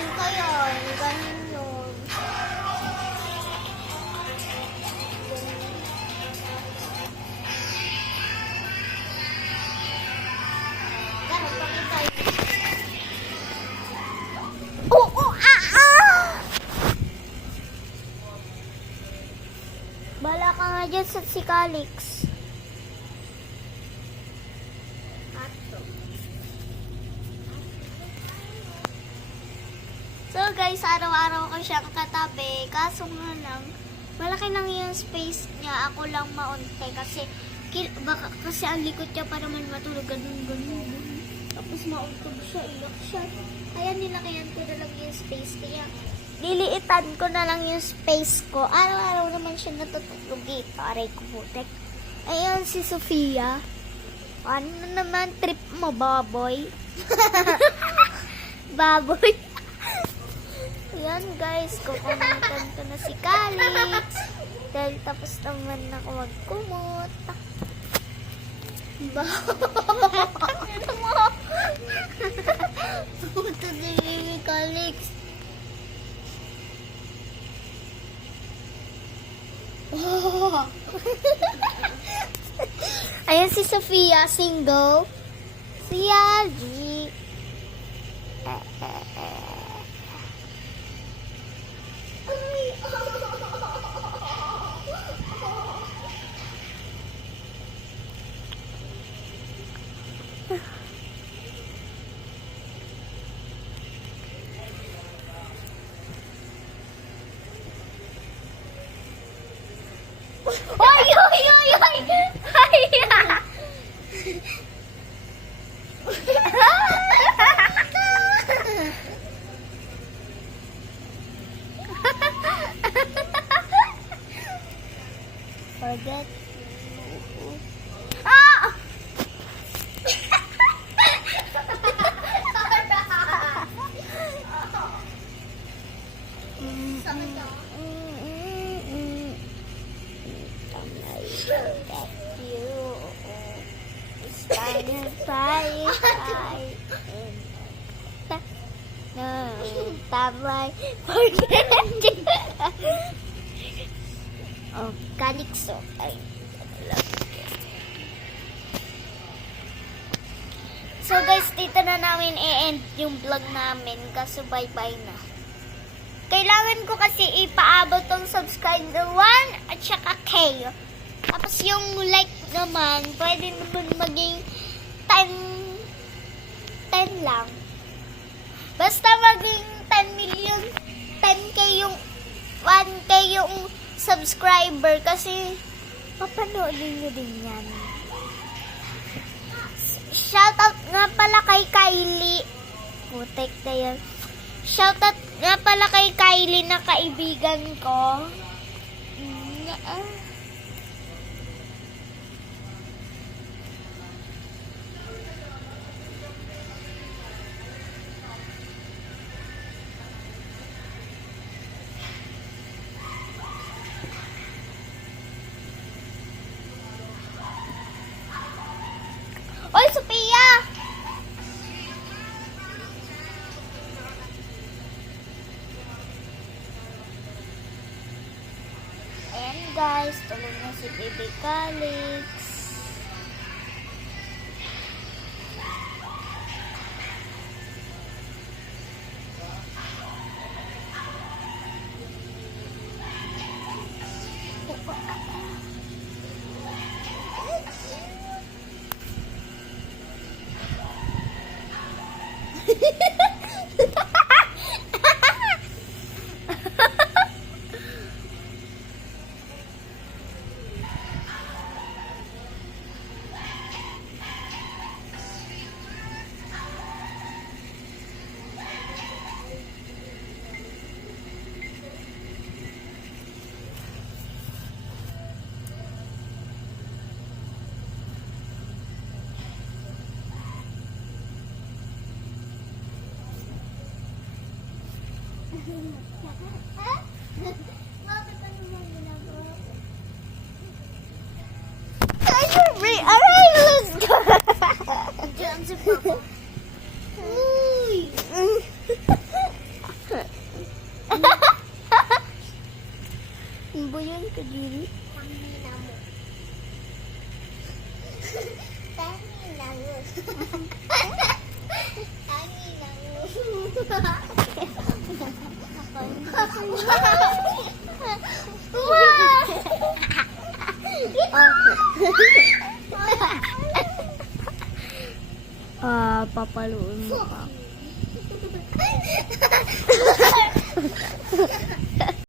Mahal kayo. Ganun yun. Ganun, pakita yun. Bala ka nga dyan sa si Calix. So guys, araw-araw ko siyang katabi. Kaso nga lang, malaki lang yung space niya. Ako lang maunti kasi kasi ang likod niya para man matulog. Ganun. Tapos mauntog siya, iyak siya. Kaya nilakayan ko na lang yung space. Kaya liliitan ko na lang yung space ko. Araw-araw naman siya natutulog dito. Aray ko putek. Ayun si Sofia. Ano naman trip mo, baboy? Baboy. Ayan guys, kukumitan ko na si Calix. Dahil tapos naman ako magkumot. Ano mo? Puto si Baby Calix. Oh. Ayan si Sofia, single. Si Algie. Oy! Forget. Ah! Oh, Calixo. Ay, so guys, dito na namin i-end yung vlog namin kasi bye-bye na. Kailangan ko kasi ipaabot tong subscriber 1 at saka K. Tapos yung like naman, pwede naman maging 10 lang. Basta maging 10 million, 10K yung 1K yung subscriber kasi papanoodin nyo din yan. Shoutout nga pala kay Kylie. Putek na yan. Shoutout nga pala kay Kylie na kaibigan ko. Oy, Sophia! Ayan guys, tulog na si Baby Calix. Alright, let's go. Diyan si Papa. Uy. Tangi lang. Papaluin mo pa.